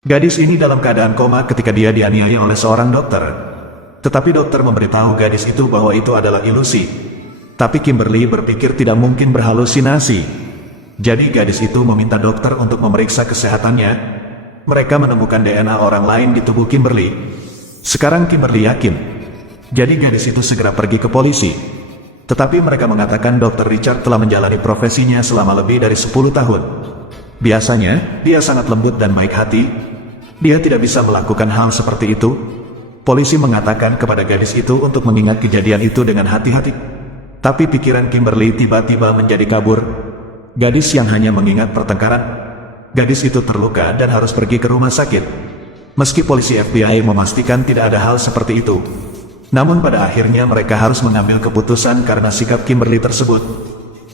Gadis ini dalam keadaan koma ketika dia dianiaya oleh seorang dokter. Tetapi dokter memberitahu gadis itu bahwa itu adalah ilusi. Tapi Kimberly berpikir tidak mungkin berhalusinasi. Jadi gadis itu meminta dokter untuk memeriksa kesehatannya. Mereka menemukan DNA orang lain di tubuh Kimberly. Sekarang Kimberly yakin. Jadi gadis itu segera pergi ke polisi. Tetapi mereka mengatakan Dr. Richard telah menjalani profesinya selama lebih dari 10 tahun. Biasanya, dia sangat lembut dan baik hati. Dia tidak bisa melakukan hal seperti itu. Polisi mengatakan kepada gadis itu untuk mengingat kejadian itu dengan hati-hati. Tapi pikiran Kimberly tiba-tiba menjadi kabur. Gadis yang hanya mengingat pertengkaran. Gadis itu terluka dan harus pergi ke rumah sakit. Meski polisi FBI memastikan tidak ada hal seperti itu. Namun pada akhirnya mereka harus mengambil keputusan karena sikap Kimberly tersebut.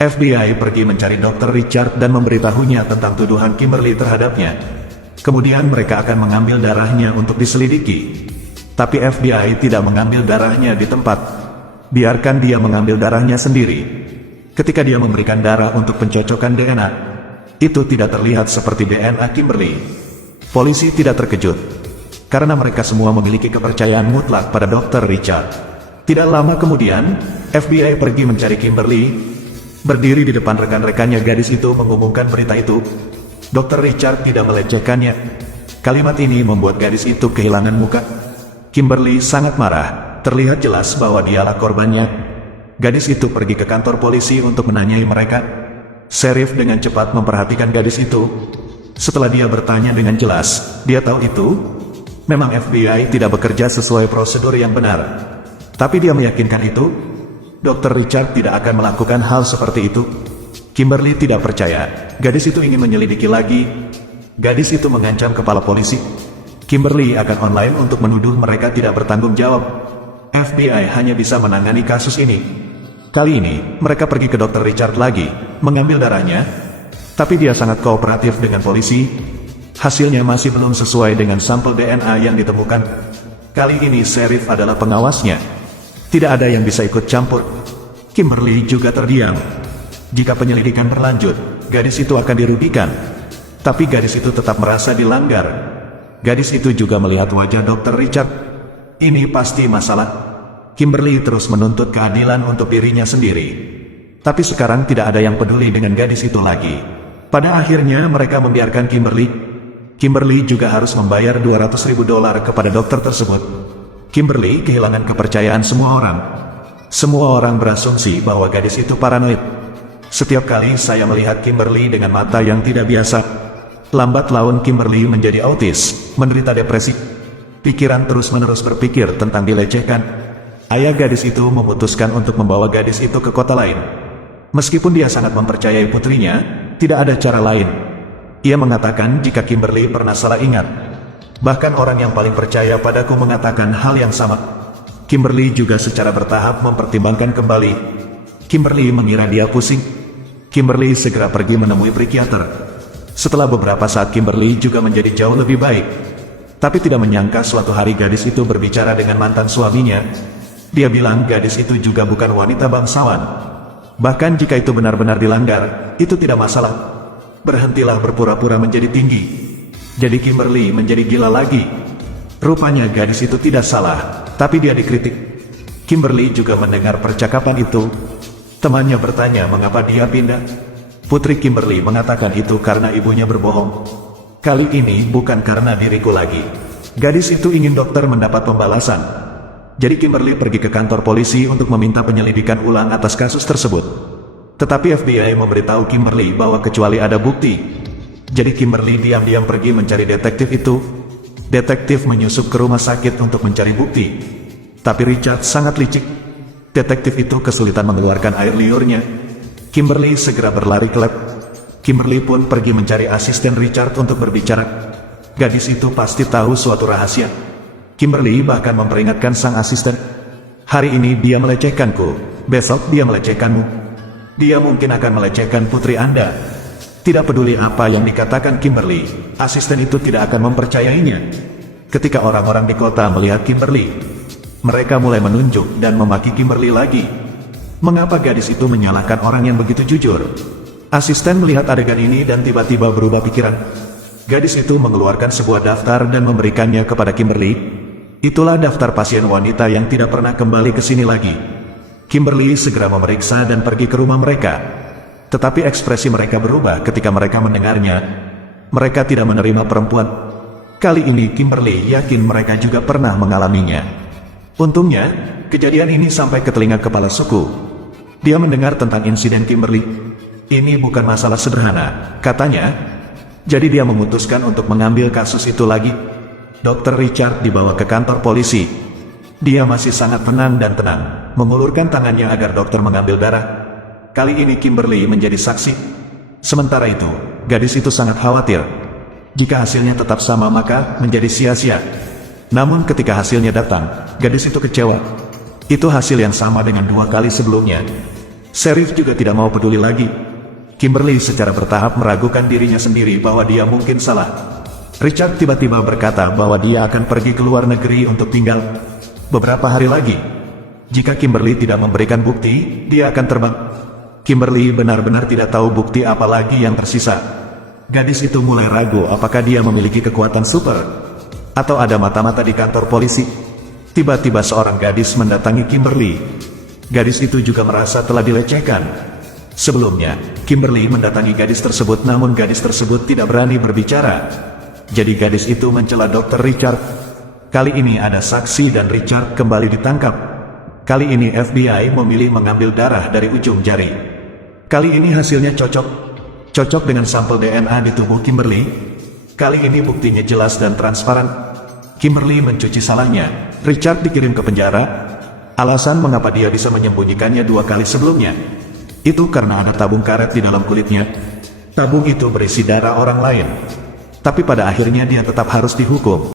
FBI pergi mencari Dr. Richard dan memberitahunya tentang tuduhan Kimberly terhadapnya. Kemudian mereka akan mengambil darahnya untuk diselidiki. Tapi FBI tidak mengambil darahnya di tempat. Biarkan dia mengambil darahnya sendiri. Ketika dia memberikan darah untuk pencocokan DNA, itu tidak terlihat seperti DNA Kimberly. Polisi tidak terkejut. Karena mereka semua memiliki kepercayaan mutlak pada Dr. Richard. Tidak lama kemudian, FBI pergi mencari Kimberly. Berdiri di depan rekan-rekannya gadis itu mengumumkan berita itu. Dr. Richard tidak melecehkannya. Kalimat ini membuat gadis itu kehilangan muka. Kimberly sangat marah. Terlihat jelas bahwa dialah korbannya. Gadis itu pergi ke kantor polisi untuk menanyai mereka. Sheriff dengan cepat memperhatikan gadis itu. Setelah dia bertanya dengan jelas, dia tahu itu. Memang FBI tidak bekerja sesuai prosedur yang benar. Tapi dia meyakinkan itu. Dr. Richard tidak akan melakukan hal seperti itu. Kimberly tidak percaya. Gadis itu ingin menyelidiki lagi. Gadis itu mengancam kepala polisi. Kimberly akan online untuk menuduh mereka tidak bertanggung jawab. FBI hanya bisa menangani kasus ini. Kali ini, mereka pergi ke Dr. Richard lagi, mengambil darahnya. Tapi dia sangat kooperatif dengan polisi. Hasilnya masih belum sesuai dengan sampel DNA yang ditemukan. Kali ini sheriff adalah pengawasnya. Tidak ada yang bisa ikut campur. Kimberly juga terdiam. Jika penyelidikan berlanjut, gadis itu akan dirugikan. Tapi gadis itu tetap merasa dilanggar. Gadis itu juga melihat wajah Dr. Richard. Ini pasti masalah. Kimberly terus menuntut keadilan untuk dirinya sendiri. Tapi sekarang tidak ada yang peduli dengan gadis itu lagi. Pada akhirnya mereka membiarkan Kimberly. Kimberly juga harus membayar $200.000 kepada dokter tersebut. Kimberly kehilangan kepercayaan semua orang. Semua orang berasumsi bahwa gadis itu paranoid. Setiap kali saya melihat Kimberly dengan mata yang tidak biasa, lambat laun Kimberly menjadi autis, menderita depresi. Pikiran terus-menerus berpikir tentang dilecehkan. Ayah gadis itu memutuskan untuk membawa gadis itu ke kota lain. Meskipun dia sangat mempercayai putrinya, tidak ada cara lain. Ia mengatakan jika Kimberly pernah salah ingat. Bahkan orang yang paling percaya padaku mengatakan hal yang sama. Kimberly juga secara bertahap mempertimbangkan kembali. Kimberly mengira dia pusing. Kimberly segera pergi menemui psikiater. Setelah beberapa saat Kimberly juga menjadi jauh lebih baik. Tapi tidak menyangka suatu hari gadis itu berbicara dengan mantan suaminya. Dia bilang gadis itu juga bukan wanita bangsawan. Bahkan jika itu benar-benar dilanggar, itu tidak masalah. Berhentilah berpura-pura menjadi tinggi. Jadi Kimberly menjadi gila lagi. Rupanya gadis itu tidak salah, tapi dia dikritik. Kimberly juga mendengar percakapan itu. Temannya bertanya mengapa dia pindah. Putri Kimberly mengatakan itu karena ibunya berbohong. Kali ini bukan karena diriku lagi. Gadis itu ingin dokter mendapat pembalasan. Jadi Kimberly pergi ke kantor polisi untuk meminta penyelidikan ulang atas kasus tersebut. Tetapi FBI memberitahu Kimberly bahwa kecuali ada bukti. Jadi Kimberly diam-diam pergi mencari detektif itu. Detektif menyusup ke rumah sakit untuk mencari bukti. Tapi Richard sangat licik. Detektif itu kesulitan mengeluarkan air liurnya. Kimberly segera berlari ke lab. Kimberly pun pergi mencari asisten Richard untuk berbicara. Gadis itu pasti tahu suatu rahasia. Kimberly bahkan memperingatkan sang asisten. Hari ini dia melecehkanku, besok dia melecehkanmu. Dia mungkin akan melecehkan putri Anda. Tidak peduli apa yang dikatakan Kimberly, asisten itu tidak akan mempercayainya. Ketika orang-orang di kota melihat Kimberly, mereka mulai menunjuk dan memaki Kimberly lagi. Mengapa gadis itu menyalahkan orang yang begitu jujur? Asisten melihat adegan ini dan tiba-tiba berubah pikiran. Gadis itu mengeluarkan sebuah daftar dan memberikannya kepada Kimberly. Itulah daftar pasien wanita yang tidak pernah kembali ke sini lagi. Kimberly segera memeriksa dan pergi ke rumah mereka. Tetapi ekspresi mereka berubah ketika mereka mendengarnya. Mereka tidak menerima perempuan. Kali ini Kimberly yakin mereka juga pernah mengalaminya. Untungnya, kejadian ini sampai ke telinga kepala suku. Dia mendengar tentang insiden Kimberly. Ini bukan masalah sederhana, katanya. Jadi dia memutuskan untuk mengambil kasus itu lagi. Dr. Richard dibawa ke kantor polisi. Dia masih sangat tenang dan tenang, mengulurkan tangannya agar dokter mengambil darah. Kali ini Kimberly menjadi saksi. Sementara itu, gadis itu sangat khawatir. Jika hasilnya tetap sama maka menjadi sia-sia. Namun ketika hasilnya datang, gadis itu kecewa. Itu hasil yang sama dengan 2 kali sebelumnya. Sheriff juga tidak mau peduli lagi. Kimberly secara bertahap meragukan dirinya sendiri bahwa dia mungkin salah. Richard tiba-tiba berkata bahwa dia akan pergi ke luar negeri untuk tinggal beberapa hari lagi. Jika Kimberly tidak memberikan bukti, dia akan terbang. Kimberly benar-benar tidak tahu bukti apa lagi yang tersisa. Gadis itu mulai ragu apakah dia memiliki kekuatan super, atau ada mata-mata di kantor polisi. Tiba-tiba seorang gadis mendatangi Kimberly. Gadis itu juga merasa telah dilecehkan. Sebelumnya, Kimberly mendatangi gadis tersebut namun gadis tersebut tidak berani berbicara. Jadi gadis itu mencela Dr. Richard. Kali ini ada saksi dan Richard kembali ditangkap. Kali ini FBI memilih mengambil darah dari ujung jari. Kali ini hasilnya cocok dengan sampel DNA di tubuh Kimberly. Kali ini buktinya jelas dan transparan. Kimberly mencuci salahnya. Richard dikirim ke penjara. Alasan mengapa dia bisa menyembunyikannya 2 kali sebelumnya, itu karena ada tabung karet di dalam kulitnya. Tabung itu berisi darah orang lain. Tapi pada akhirnya dia tetap harus dihukum.